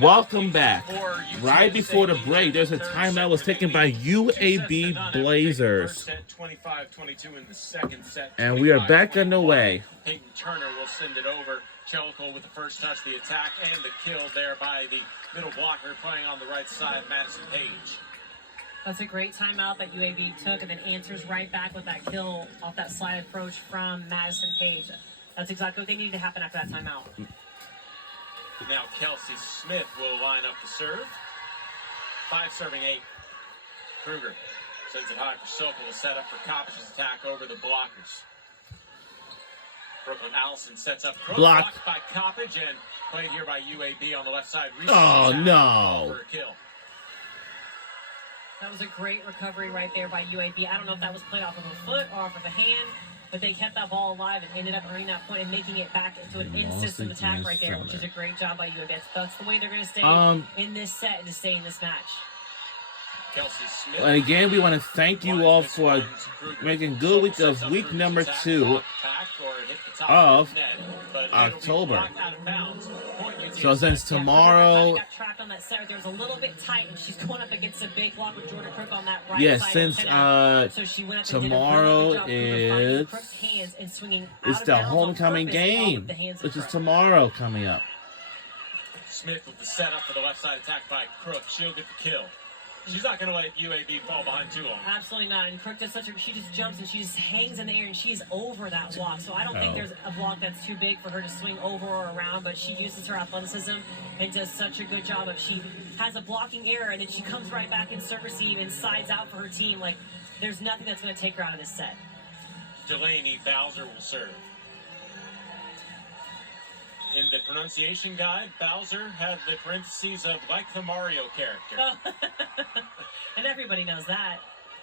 Welcome back. Right before the break, there's a timeout was taken by UAB Blazers. 25-22 in the second set. And we are back underway. Peyton Turner will send it over. Chelko with the first touch, the attack, and the kill there by the middle blocker playing on the right side, Madison Page. That's a great timeout that UAB took and then answers right back with that kill off that slide approach from Madison Page. That's exactly what they needed to happen after that timeout. Now Kelsey Smith will line up to serve. 5 serving 8. Kruger sends it high for Sokol to set up for Kopich's attack over the blockers. Brooklyn Allison sets up blocked by Kopich and played here by UAB on the left side. Oh no! For a kill. That was a great recovery right there by UAB. I don't know if that was played off of a foot or off of a hand, but they kept that ball alive and ended up earning that point and making it back into an in-system attack right there, which is a great job by UAB. That's the way they're going to stay in this set and to stay in this match. Kelsey Smith. And again, we want to thank you all for making good week of week number 2 of October. So since tomorrow, on that set, there was a little bit tight, and she's going up against a big block with Jordan Crook on that right yes, side. since So she went up tomorrow and did a really good job of hands and swinging out it's of the bounds homecoming game, which is tomorrow coming up. Smith with the setup for the left side attack by Crook. She'll get the kill. She's not going to let UAB fall behind too long. Absolutely not. And Crook does she just jumps and she just hangs in the air and she's over that block. So I don't think there's a block that's too big for her to swing over or around, but she uses her athleticism and does such a good job of she has a blocking error and then she comes right back in serve receive and sides out for her team. Like, there's nothing that's going to take her out of this set. Delaney Bowser will serve. In the pronunciation guide, Bowser had the parentheses of like the Mario character. Oh. And everybody knows that.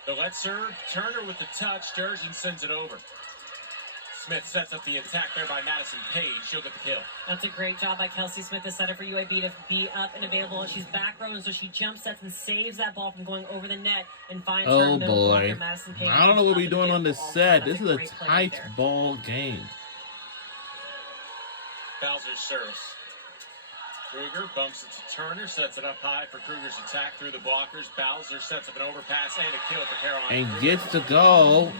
The let's serve. Turner with the touch. Sturgeon sends it over. Smith sets up the attack there by Madison Page. She'll get the kill. That's a great job by Kelsey Smith, the setter for UAB, to be up and available. She's back row, and so she jump sets and saves that ball from going over the net and finds her middle blocker, Madison Page. I don't know what we're doing on this set. This is a tight ball game. Bowser's service. Kruger bumps it to Turner, sets it up high for Kruger's attack through the blockers. Bowser sets up an overpass and a kill for Carolina. And Kruger gets to go.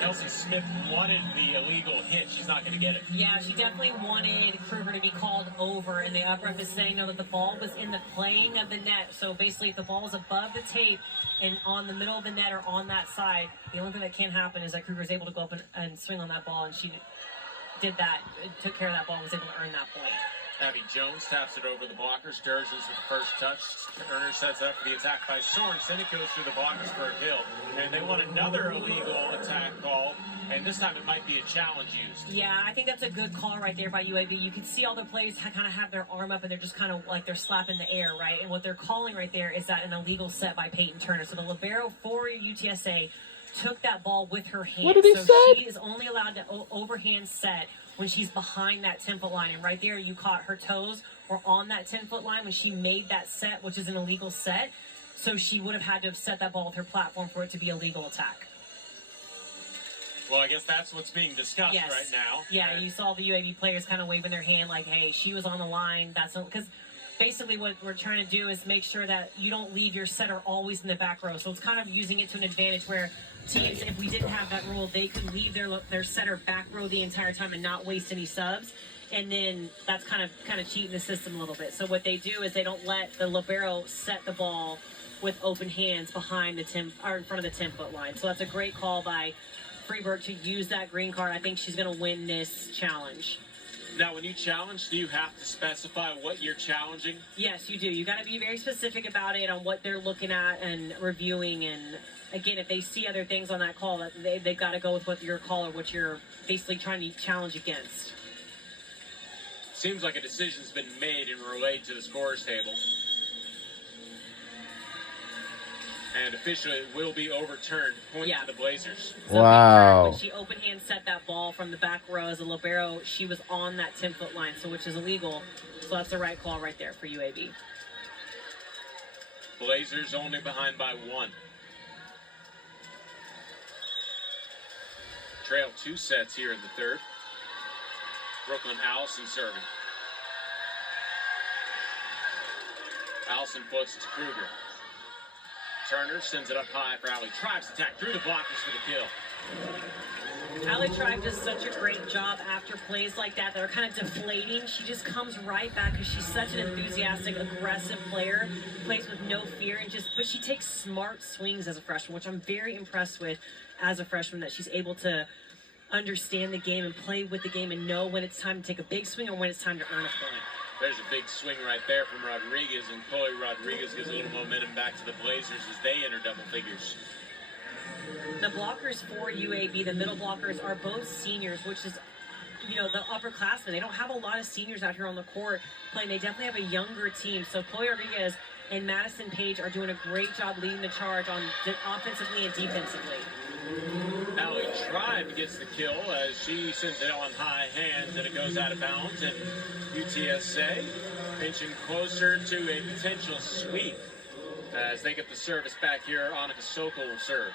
Kelsey Smith wanted the illegal hit. She's not going to get it. Yeah, she definitely wanted Kruger to be called over, and the upper ref is saying no, that the ball was in the plane of the net. So basically, if the ball is above the tape and on the middle of the net or on that side, the only thing that can happen is that Kruger is able to go up and swing on that ball, and she did that, took care of that ball, and was able to earn that point. Abby Jones taps it over the blockers. Sturgeon's with the first touch. Turner sets up for the attack by Sorensen. It goes through the blockers for a kill. And they want another illegal attack call. And this time it might be a challenge used. Yeah, I think that's a good call right there by UAB. You can see all the players kind of have their arm up and they're just kind of like they're slapping the air, right? And what they're calling right there is that an illegal set by Peyton Turner. So the libero for UTSA took that ball with her hand. What did he say? She is only allowed to overhand set when she's behind that 10-foot line. And right there, you caught her toes were on that 10-foot line when she made that set, which is an illegal set. So she would have had to have set that ball with her platform for it to be a legal attack. Well, I guess that's what's being discussed right now. Yeah, you saw the UAB players kind of waving their hand like, hey, she was on the line. That's because basically what we're trying to do is make sure that you don't leave your setter always in the back row. So it's kind of using it to an advantage where teams, if we didn't have that rule, they could leave their setter back row the entire time and not waste any subs. And then that's kind of cheating the system a little bit. So what they do is they don't let the libero set the ball with open hands behind the 10 or in front of the 10-foot line. So that's a great call by Freeberg to use that green card. I think she's going to win this challenge. Now, when you challenge, do you have to specify what you're challenging? Yes, you do. You got to be very specific about it on what they're looking at and reviewing. And again, if they see other things on that call, they've got to go with what your call or what you're basically trying to challenge against. Seems like a decision's been made and relayed to the scorer's table. And officially, it will be overturned. Point to the Blazers. So wow. When she open hand set that ball from the back row as a libero, she was on that 10-foot line, so which is illegal. So that's the right call right there for UAB. Blazers only behind by 1. Trail 2 sets here in the third. Brooklyn Allison serving. Allison flips to Kruger. Turner sends it up high for Allie Tribe's attack through the blockers for the kill. Allie Tribe does such a great job after plays like that are kind of deflating. She just comes right back because she's such an enthusiastic, aggressive player. Plays with no fear but she takes smart swings as a freshman, which I'm very impressed with as a freshman, that she's able to understand the game and play with the game and know when it's time to take a big swing or when it's time to earn a point. There's a big swing right there from Rodriguez, and Chloe Rodriguez gives a little momentum back to the Blazers as they enter double figures. The blockers for UAB, the middle blockers, are both seniors, which is, the upperclassmen. They don't have a lot of seniors out here on the court playing. They definitely have a younger team. So Chloe Rodriguez and Madison Page are doing a great job leading the charge on offensively and defensively. Allie Tribe gets the kill as she sends it on high hands, and it goes out of bounds. And UTSA inching closer to a potential sweep as they get the service back here. Annika Sokol will serve.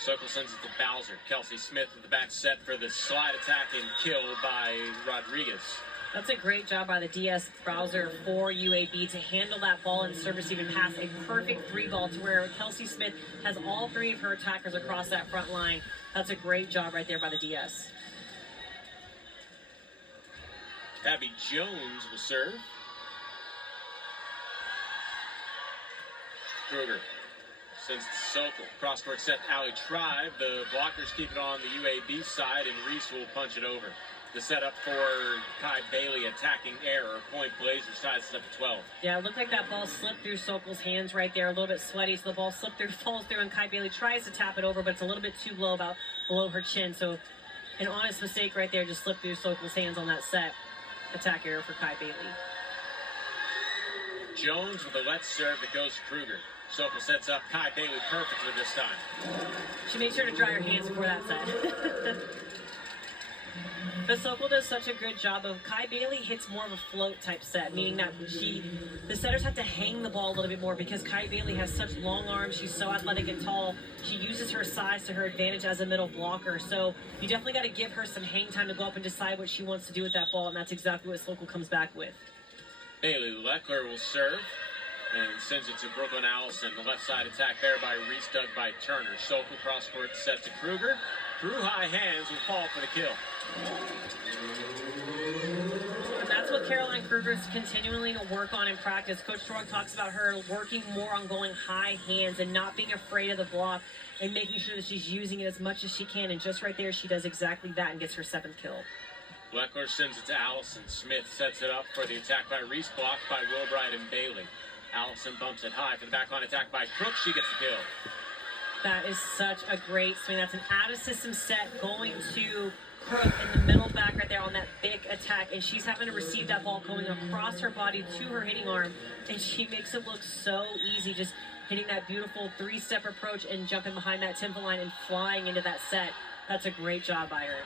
Sokol sends it to Bowser. Kelsey Smith with the back set for the slide attack and kill by Rodriguez. That's a great job by the DS Bowser for UAB to handle that ball and service even pass. A perfect three ball to where Kelsey Smith has all three of her attackers across that front line. That's a great job right there by the DS. Abby Jones will serve. Kruger sends to Sokol. Cross-court set to Allie Tribe. The blockers keep it on the UAB side, and Reese will punch it over. The setup for Kai Bailey, attacking error. Point Blazers ties it up to 12. Yeah, it looked like that ball slipped through Sokol's hands right there, a little bit sweaty. So the ball slipped through, falls through, and Kai Bailey tries to tap it over, but it's a little bit too low, about below her chin. So an honest mistake right there, just slipped through Sokol's hands on that set. Attack error for Kai Bailey. Jones with a let serve that goes to Kruger. Sokol sets up Kai Bailey perfectly this time. She made sure to dry her hands before that set. But Sokol does such a good job of, Kai Bailey hits more of a float type set, meaning that the setters have to hang the ball a little bit more because Kai Bailey has such long arms. She's so athletic and tall. She uses her size to her advantage as a middle blocker. So you definitely got to give her some hang time to go up and decide what she wants to do with that ball, and that's exactly what Sokol comes back with. Bailey Leckler will serve and sends it to Brooklyn Allison. The left side attack there by Reese, dug by Turner. Sokol cross-court set to Kruger. Through high hands will fall for the kill. And that's what Caroline Kruger is continuing to work on in practice. Coach Troy talks about her working more on going high hands and not being afraid of the block and making sure that she's using it as much as she can. And just right there, she does exactly that and gets her 7th kill. Leckler sends it to Allison. Smith sets it up for the attack by Reese, blocked by Wilbright and Bailey. Allison bumps it high for the back-line attack by Crook. She gets the kill. That is such a great swing. That's an out-of-system set going to Crook in the middle back right there on that big attack. And she's having to receive that ball going across her body to her hitting arm. And she makes it look so easy, just hitting that beautiful 3-step approach and jumping behind that tempo line and flying into that set. That's a great job by her.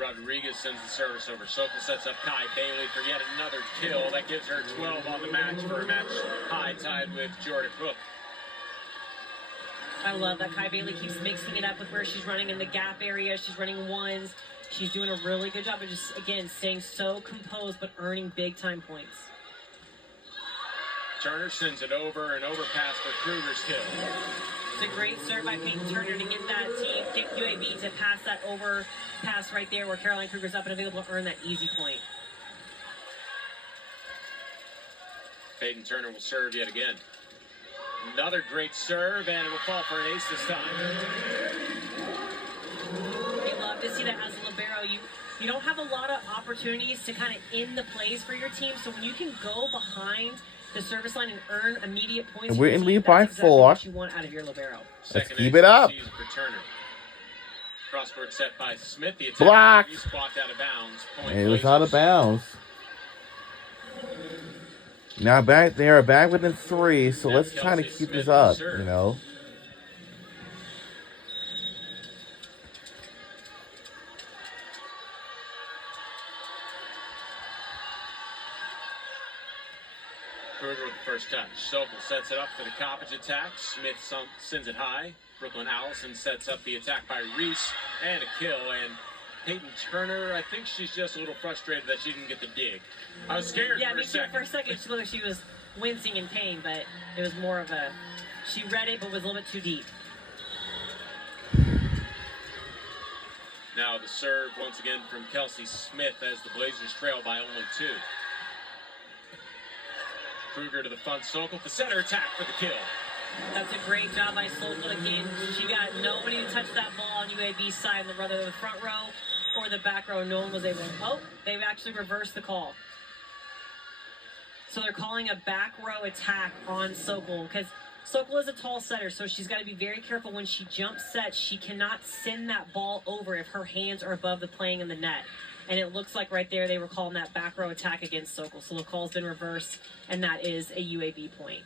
Rodriguez sends the service over. Sokol sets up Kai Bailey for yet another kill. That gives her 12 on the match for a match high tied with Jordan Crook. I love that Kai Bailey keeps mixing it up with where she's running in the gap area. She's running ones. She's doing a really good job of just, again, staying so composed but earning big-time points. Turner sends it over, an overpass for Kruger's kill. It's a great serve by Peyton Turner to get that team, get UAB to pass that overpass right there where Caroline Kruger's up and available to earn that easy point. Peyton Turner will serve yet again. Another great serve, and it will fall for an ace this time. You love to see that as a libero. You don't have a lot of opportunities to kind of end the plays for your team, so when you can go behind the service line and earn immediate points, we're in lead that's by exactly 4. what you want out of your libero. Let's Second keep ace it up. For Turner. Cross-court set by Smith. The attack Blocked. is blocked out of bounds. Point It was Blazers. out of bounds. Now back there, back within 3, so let's try to keep this up, you know. Kruger with the first touch. Sokol sets it up for the Coppage attack. Smith sends it high. Brooklyn Allison sets up the attack by Reese, and a kill. And Peyton Turner, I think she's just a little frustrated that she didn't get the dig. I was scared for a second. For a second, she looked like she was wincing in pain, but it was more of a, she read it, but was a little bit too deep. Now the serve once again from Kelsey Smith as the Blazers trail by only 2. Kruger to the front, Sokol, the center attack for the kill. That's a great job by Sokol again. She got nobody to touch that ball on UAB's side, whether the front row or the back row. No one was able to. Oh, they've actually reversed the call. So they're calling a back row attack on Sokol because Sokol is a tall setter, so she's got to be very careful when she jump sets. She cannot send that ball over if her hands are above the playing in the net. And it looks like right there they were calling that back row attack against Sokol. So the call's been reversed, and that is a UAB point.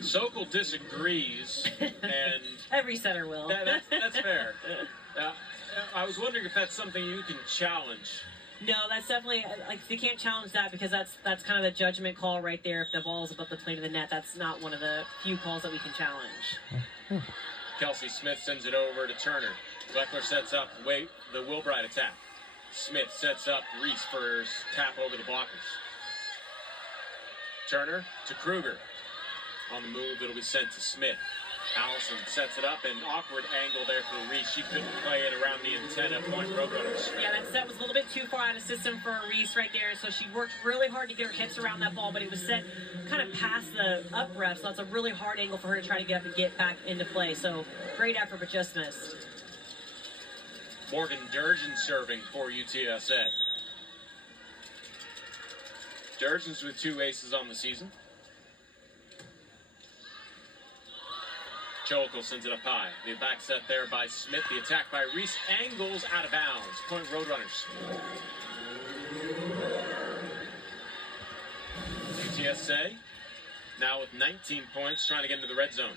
Sokol disagrees, and every setter will. That's fair. I was wondering if that's something you can challenge. No, that's definitely, like, they can't challenge that because that's kind of the judgment call right there. If the ball is above the plane of the net, that's not one of the few calls that we can challenge. Kelsey Smith sends it over to Turner. Leckler sets up the Wilbright attack. Smith sets up Reese for tap over the blockers. Turner to Kruger. On the move, it'll be sent to Smith. Allison sets it up, an awkward angle there for Reese. She couldn't play it around the antenna. Point Roadrunners. Yeah, that set was a little bit too far out of system for Reese right there. So she worked really hard to get her hips around that ball, but it was set kind of past the up ref. So that's a really hard angle for her to try to get up and get back into play. So great effort, but just missed. Morgan Durgeon serving for UTSA. Durgeon's with 2 aces on the season. Sokol sends it up high. The back set there by Smith. The attack by Reese. Angles out of bounds. Point Roadrunners. UTSA now with 19 points, trying to get into the red zone.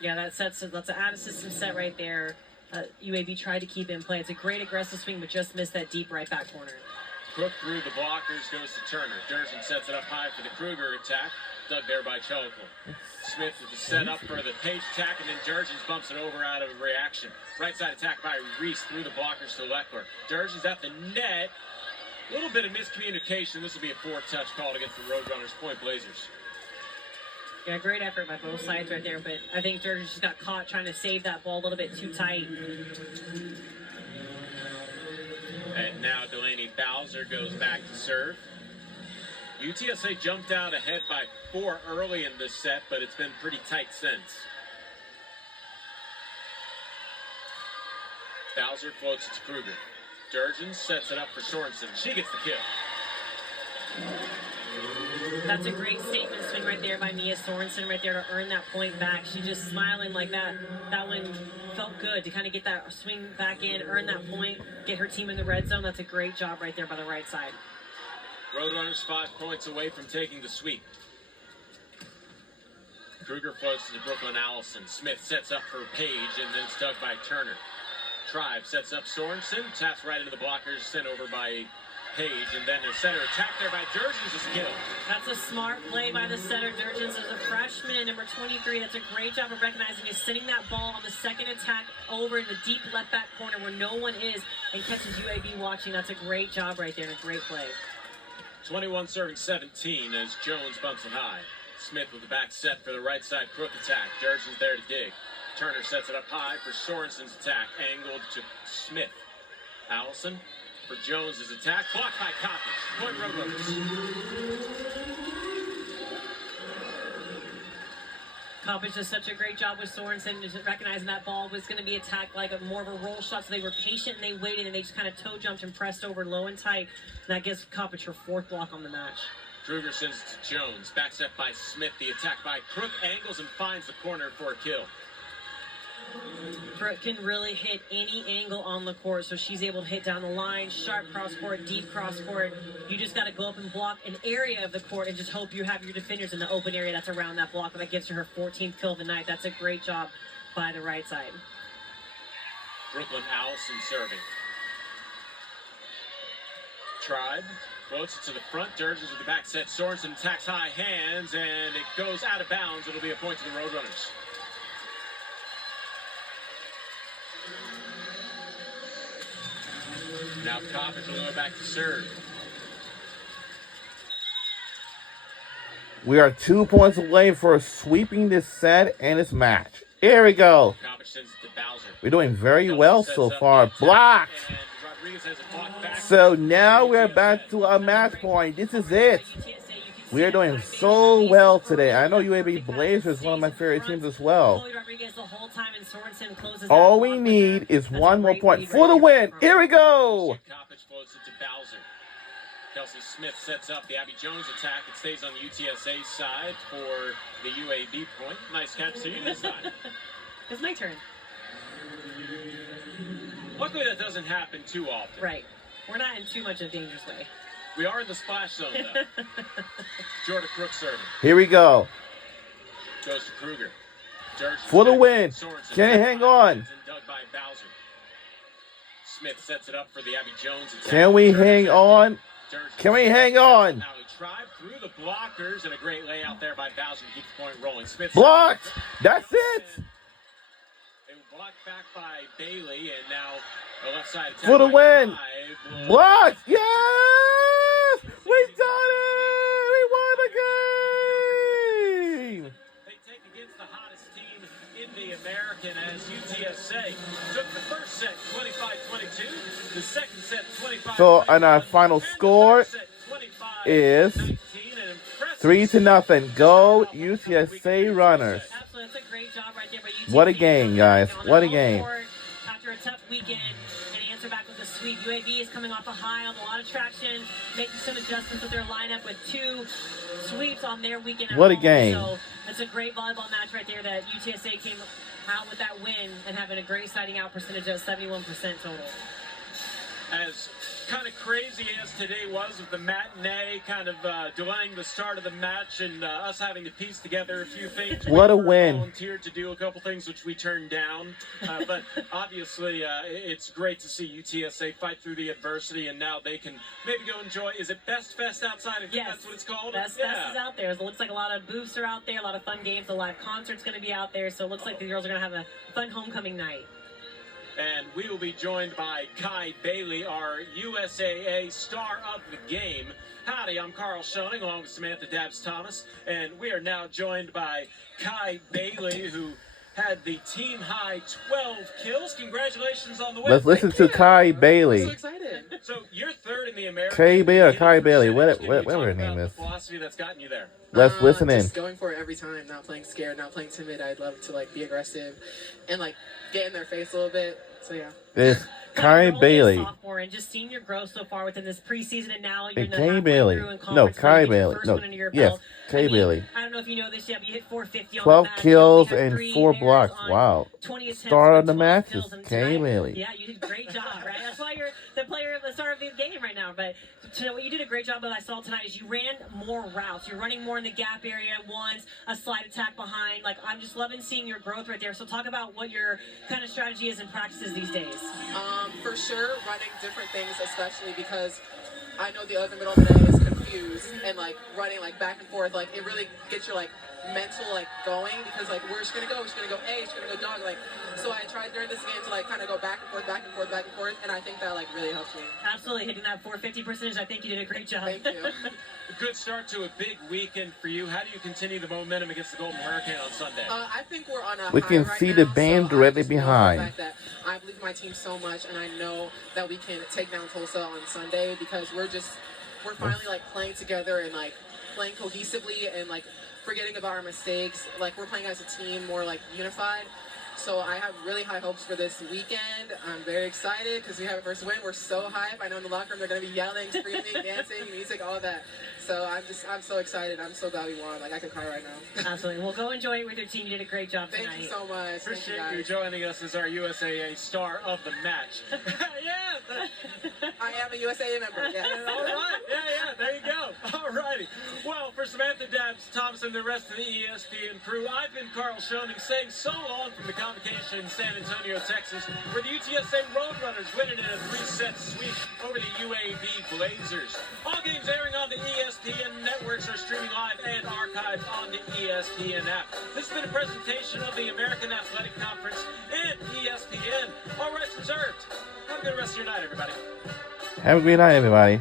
Yeah, that's an out-of-system set right there. UAB tried to keep it in play. It's a great aggressive swing, but just missed that deep right back corner. Cook through the blockers, goes to Turner. Durgeon sets it up high for the Kruger attack. Dug there by Sokol. Smith with the setup for the Page attack, and then Durgeon bumps it over out of reaction. Right side attack by Reese through the blockers to Leckler. Durgeon's at the net. A little bit of miscommunication. This will be a 4-touch call against the Roadrunners. Point Blazers. Yeah, great effort by both sides right there, but I think Durgeon just got caught trying to save that ball a little bit too tight. And now Delaney Bowser goes back to serve. UTSA jumped out ahead by 4 early in this set, but it's been pretty tight since. Bowser floats it to Kruger. Durgeon sets it up for Sorensen. She gets the kill. That's a great statement swing right there by Mia Sorensen right there to earn that point back. She's just smiling like that. That one felt good to kind of get that swing back in, earn that point, get her team in the red zone. That's a great job right there by the right side. Roadrunners 5 points away from taking the sweep. Kruger floats to Brooklyn Allison. Smith sets up for Page, and then it's dug by Turner. Tribe sets up Sorensen, taps right into the blockers, sent over by Page, and then the center attack there by Durgeon's a skill. That's a smart play by the setter. Durgeon's is a freshman, number 23. That's a great job of recognizing is sending that ball on the second attack over in the deep left back corner where no one is and catches UAB watching. That's a great job right there and a great play. 21 serving 17 as Jones bumps it high. Smith with the back set for the right side crook attack. Durgeon's there to dig. Turner sets it up high for Sorensen's attack, angled to Smith. Allison for Jones's attack, blocked by Coppage. Point Roadrunners. Coppage does such a great job with Sorensen, just recognizing that ball was going to be attacked like more of a roll shot, so they were patient and they waited and they just kind of toe jumped and pressed over low and tight, and that gives Coppage her 4th block on the match. Kruger sends it to Jones, back set by Smith, the attack by Crook, angles and finds the corner for a kill. Brooke can really hit any angle on the court, so she's able to hit down the line, sharp cross court, deep cross court. You just got to go up and block an area of the court and just hope you have your defenders in the open area that's around that block, and that gives her 14th kill of the night. That's a great job by the right side. Brooklyn Allison serving. Tribe Floats it to the front. Dirges with the back set. Sorensen attacks high hands, and it goes out of bounds. It'll be a point to the Roadrunners. Now Coppage will go back to serve. We are 2 points away for sweeping this set and this match. Here we go. Coppage sends it to Bowser. We're doing very well so far. Blocked. So now we're back to a match point. This is it. We are doing so well today. I know UAB Blazers is one of my favorite teams as well. All we need is one more point for the win. Here we go. Coppage floats it to Bowser. Kelsey Smith sets up the Abby Jones attack. It stays on the UTSA side for the UAB point. Nice catch to you this time. It's my turn. Luckily, that doesn't happen too often. Right. We're not in too much of a dangerous way. We are in the splash zone, though. Jordan Crook serving. Here we go. Goes to Kruger. Dirges For the back. win. Sorensen Can he hang on? Dug by Bowser. Smith sets it up for the Abby Jones attack. Can we hang on? Dirges Can we hang on? Now he tried through the blockers, and a great layout there by Bowser to keep the point rolling. Smith Blocked. That's it. They were blocked back by Bailey, and now a left side attack For the by win. Clive. Blocked. Yes. We done it. We won the game. They take against the hottest team in the American as UTSA took the first set 25-22, the second set 25-22. So, and our final score is 3-0. Go UTSA Runners. Absolutely, that's a great job right there by UTSA. What a game, guys. What a game. After a tough weekend, and he answered back with a sweep. UAB is coming off a high on a lot of traction, making some adjustments with their lineup with 2 sweeps on their weekend. What a game. So it's a great volleyball match right there that UTSA came out with that win and having a great siding out percentage of 71% total. As kind of crazy as today was with the matinee kind of delaying the start of the match and us having to piece together a few things. What a We win. volunteered to do a couple things which we turned down. But obviously it's great to see UTSA fight through the adversity, and now they can maybe go enjoy. Is it Best Fest outside? If Yes. that's what it's called? Best is out there. It looks like a lot of booths are out there, a lot of fun games, a live concert's going to be out there. So it looks like the girls are going to have a fun homecoming night. And we will be joined by Kai Bailey, our USAA star of the game. Howdy, I'm Carl Schoening, along with Samantha Dabbs-Thomas. And we are now joined by Kai Bailey, who had the team-high 12 kills. Congratulations on the win. Let's listen to Kai Bailey. I'm so excited. So you're third in the American. Kai Bailey, Kai Bailey, Can you whatever talk her about name is. the philosophy that's gotten you there. Let's listen in. Just going for it every time, not playing scared, not playing timid. I'd love to be aggressive and get in their face a little bit. So yeah. This Kai You're only a Bailey. sophomore, and just seeing your growth so far within this preseason, and now you're Hey, the Kai halfway Bailey. through in No, conference play, Kai you get your Bailey. first No, one under your yes, belt. Kai I mean, Bailey. I don't know if you know this yet, but you hit 450 on 12 the match. kills You only had and 3 4 errors blocks. on Wow. 20 attempts Star for of the 12 match kills, is and Kai tonight- Bailey. Yeah, you did a great job, right? That's why you're the player, the star of the game right now. But what you did a great job of, I saw tonight, is you ran more routes. You're running more in the gap area once, a slide attack behind. I'm just loving seeing your growth right there. So talk about what your kind of strategy is in practices these days. For sure, running different things, especially because I know the other middle minute is confused and running back and forth. It really gets your mental going because we're just gonna go A, just gonna go dog. So I tried during this game to kind of go back and forth, back and forth, back and forth, and I think that really helped me. Absolutely, hitting that 450 percentage. I think you did a great job. Thank you. A good start to a big weekend for you. How do you continue the momentum against the Golden Hurricane on Sunday? I think we're on a We high can right see now, the band so directly I just know for the behind. fact that I believe in my team so much, and I know that we can take down Tulsa on Sunday because we're finally playing together and playing cohesively and forgetting about our mistakes. We're playing as a team, more unified. So I have really high hopes for this weekend. I'm very excited because we have a first win. We're so hyped. I know in the locker room they're going to be yelling, screaming, dancing, music, all that. So I'm so excited. I'm so glad we won. I could cry right now. Absolutely. Well, go enjoy it with your team. You did a great job tonight. Thank you so much. Appreciate Thank you you guys. joining us as our USAA star of the match. Yeah, I am a USAA member. Yes. all right. Yeah, there you go. All righty. Well, for Samantha Dabbs, Thomas, and the rest of the ESPN crew, I've been Carl Schoening saying so long from the convocation in San Antonio, Texas, where the UTSA Roadrunners winning in a 3-set sweep over the UAB Blazers. All games airing on the ESPN networks are streaming live and archived on the ESPN app. This has been a presentation of the American Athletic Conference and ESPN. All rights reserved. Have a good rest of your night, everybody. Have a great night, everybody.